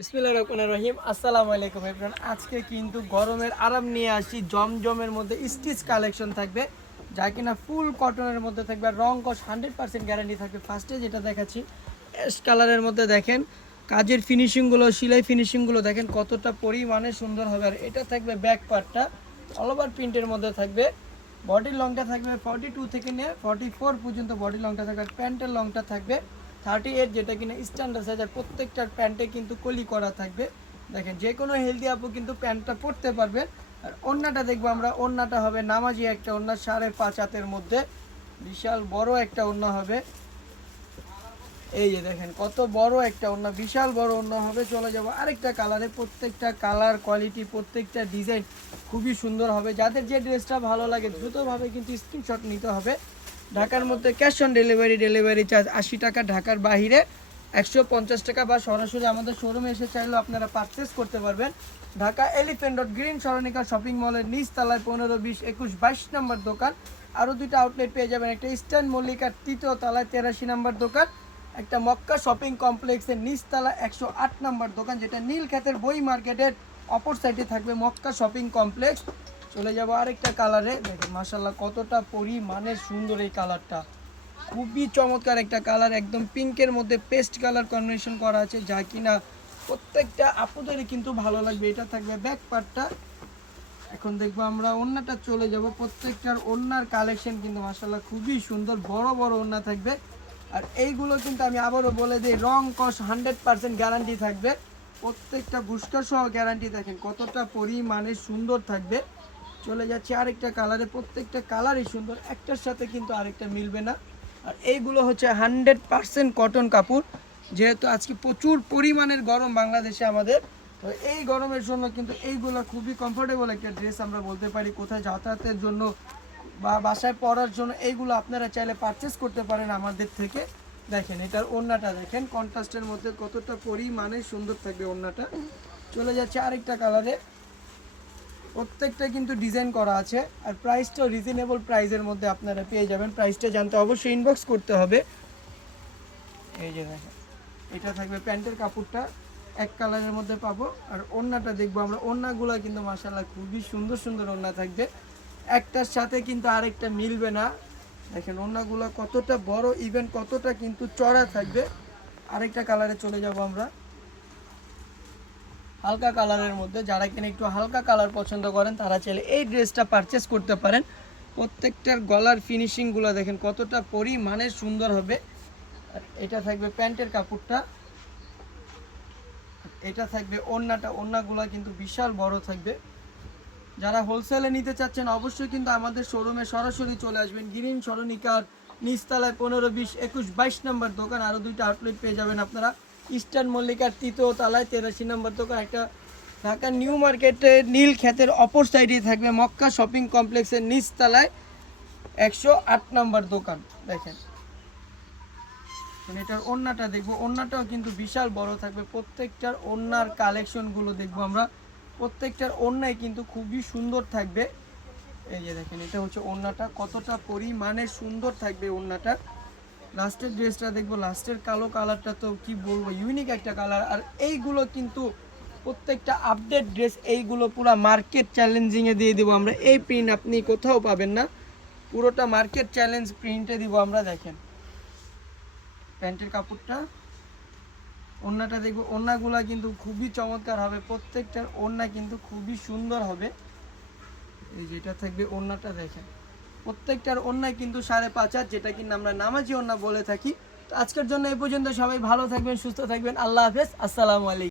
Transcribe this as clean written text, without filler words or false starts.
বিসমিল্লাহির রহমানির রহিম। আসসালামু আলাইকুম এভরিওয়ান। আজকে কিন্তু গরমের আরাম নিয়ে আসি। জমজমের মধ্যে স্টিচ কালেকশন থাকবে, যা কিনা ফুল কটনের মধ্যে থাকবে, আর রং কস 100% গ্যারান্টি থাকবে। ফার্স্টে যেটা দেখাচ্ছি অ্যাশ কালারের মধ্যে দেখেন কাজের ফিনিশিংগুলো, সেলাই ফিনিশিংগুলো দেখেন কতটা পরিমাণে সুন্দর হবে। আর এটা থাকবে ব্যাক পার্টটা অল ওভার প্রিন্টের মধ্যে থাকবে। বডির লংটা থাকবে 42 থেকে নিয়ে 44 পর্যন্ত বডি লংটা থাকবে। আর প্যান্টের লংটা থাকবে 38, যেটা কিনা স্ট্যান্ডার্ড সাইজ। আর প্রত্যেকটার প্যান্টে কিন্তু কলি করা থাকবে। দেখেন যে কোনো হেলদি আপু কিন্তু প্যান্টটা পরতে পারবেন। আর ওড়নাটা দেখবো আমরা, ওড়নাটা হবে নামাজি একটা ওড়না, 5.5 হাতের মধ্যে বিশাল বড় একটা ওড়না হবে। এই যে দেখেন কত বড় একটা ওড়না, বিশাল বড় ওড়না হবে। চলে যাব আরেকটা কালারে। প্রত্যেকটা কালার কোয়ালিটি, প্রত্যেকটা ডিজাইন খুবই সুন্দর হবে। যাদের যে ড্রেসটা ভালো লাগে দ্রুতভাবে কিন্তু স্ক্রিনশট নিতে হবে। ঢাকার মধ্যে cash on delivery, delivery charge 80 টাকা, ঢাকার বাইরে 150 টাকা, বা সরাসরি আমাদের শোরুমে এসে চাইলেও আপনারা পারচেস করতে পারবেন। ঢাকা এলিফ্যান্ট রোড গ্রিন সরণিকা শপিং মলের নিচ তলায় 15, 20, 21, 22 নম্বর দোকান। আরও দুইটা আউটলেট পেয়ে যাবেন, একটা ইস্টার্ন মল্লিকার 3য় তলায় 83 নম্বর দোকান, একটা মক্কা শপিং কমপ্লেক্সের নিচতলা 108 নম্বর দোকান, যেটা নীলক্ষেতের বই মার্কেটের অপর সাইডে থাকবে মক্কা শপিং কমপ্লেক্স। চলে যাব আরেকটা কালারে। দেখেন মাশাল্লাহ কতটা পরিমাণে সুন্দর এই কালারটা, খুবই চমৎকার একটা কালার। একদম পিঙ্কের মধ্যে পেস্ট কালার কম্বিনেশন করা আছে, যা কিনা প্রত্যেকটা আপুদেরই কিন্তু ভালো লাগবে। এটা থাকবে ব্যাক পার্টটা। এখন দেখবো আমরা ওড়নাটা। চলে যাব প্রত্যেকটার ওড়নার কালেকশন কিন্তু মাশাল্লাহ খুবই সুন্দর, বড় বড় ওড়না থাকবে। আর এইগুলো কিন্তু আমি আবারও বলে দিই, রং কস 100% গ্যারান্টি থাকবে। প্রত্যেকটা বুস্টার সহ গ্যারান্টি। দেখেন কতটা পরিমাণে সুন্দর থাকবে। চলে যাচ্ছে আরেকটা কালারে। প্রত্যেকটা কালারই সুন্দর, একটার সাথে কিন্তু আরেকটা মিলবে না। আর এইগুলো হচ্ছে 100% কটন কাপড়, যেহেতু আজকে প্রচুর পরিমাণের গরম বাংলাদেশে আমাদের, তো এই গরমের জন্য কিন্তু এইগুলো খুবই কমফোর্টেবল একটা ড্রেস আমরা বলতে পারি। কোথায় যাতায়াতের জন্য বা বাসায় পরার জন্য এইগুলো আপনারা চাইলে পারচেস করতে পারেন আমাদের থেকে। দেখেন এটার ওড়নাটা দেখেন কন্ট্রাস্টের মধ্যে কতটা পরিমাণে সুন্দর থাকবে ওড়নাটা। চলে যাচ্ছে আরেকটা কালারে। প্রত্যেকটা কিন্তু ডিজাইন করা আছে, আর প্রাইসটাও রিজনেবল প্রাইসের মধ্যে আপনারা পেয়ে যাবেন। প্রাইসটা জানতে অবশ্যই ইনবক্স করতে হবে। এই যে দেখেন এটা থাকবে প্যান্টের কাপড়টা এক কালারের মধ্যে পাবো। আর ওড়নাটা দেখবো আমরা, ওড়নাগুলো কিন্তু মাশাআল্লাহ খুবই সুন্দর সুন্দর ওড়না থাকবে, একটার সাথে কিন্তু আরেকটা মিলবে না। দেখেন ওড়নাগুলো কতটা বড়, ইভেন কতটা কিন্তু চড়া থাকবে। আরেকটা কালারে চলে যাব আমরা, হালকা কালারের মধ্যে। যারা কিনা একটু হালকা কালার পছন্দ করেন তারা চাইলে এই ড্রেসটা পারচেস করতে পারেন। প্রত্যেকটার গলার ফিনিশিংগুলো দেখেন কতটা পরিমাণে সুন্দর হবে। আর এটা থাকবে প্যান্টের কাপড়টা, এটা থাকবে ওড়নাটা। ওড়নাগুলো কিন্তু বিশাল বড় থাকবে। যারা হোলসেলে নিতে চাচ্ছেন অবশ্যই কিন্তু আমাদের শোরুমে সরাসরি চলে আসবেন। গ্রিন সরণিকার নিচতলায় 15, 20, 21, 22 নম্বর দোকান। আরও দুইটা আউটলেট পেয়ে যাবেন আপনারা, ইস্টার্ন মল্লিকার 3য় তলায় 83 নম্বর দোকান, একটা ঢাকা নিউ মার্কেটের নীলক্ষেতের অপর সাইডে থাকবে মক্কা শপিং কমপ্লেক্সের নিচতলায় 108 নম্বর দোকান। দেখেন এটার ওড়নাটা দেখবো, ওড়নাটাও কিন্তু বিশাল বড় থাকবে। প্রত্যেকটার ওড়নার কালেকশনগুলো দেখবো আমরা, প্রত্যেকটার ওড়নায় কিন্তু খুবই সুন্দর থাকবে। এই যে দেখেন এটা হচ্ছে ওড়নাটা, কতটা পরিমাণে সুন্দর থাকবে ওড়নাটা। লাস্টের ড্রেসটা দেখবো, লাস্টের কালো কালারটা তো কি বলবো, ইউনিক একটা কালার। আর এইগুলো কিন্তু প্রত্যেকটা আপডেট ড্রেস, এইগুলো পুরো মার্কেট চ্যালেঞ্জিংয়ে দিয়ে দেবো আমরা। এই প্রিন্ট আপনি কোথাও পাবেন না, পুরোটা মার্কেট চ্যালেঞ্জ প্রিন্টে দিব আমরা। দেখেন প্যান্টের কাপড়টা, ওড়নাটা দেখবো, ওড়নাগুলা কিন্তু খুবই চমৎকার হবে। প্রত্যেকটার ওড়না কিন্তু খুবই সুন্দর হবে। এই যেটা থাকবে ওড়নাটা দেখেন, প্রত্যেকটার ওড়নায় কিন্তু 5.5 হাত, যেটা কিন্তু আমরা নামাজি ওড়না বলে থাকি। তো আজকের জন্য এই পর্যন্ত। সবাই ভালো থাকবেন, সুস্থ থাকবেন। আল্লাহ হাফেজ, আসসালামু আলাইকুম।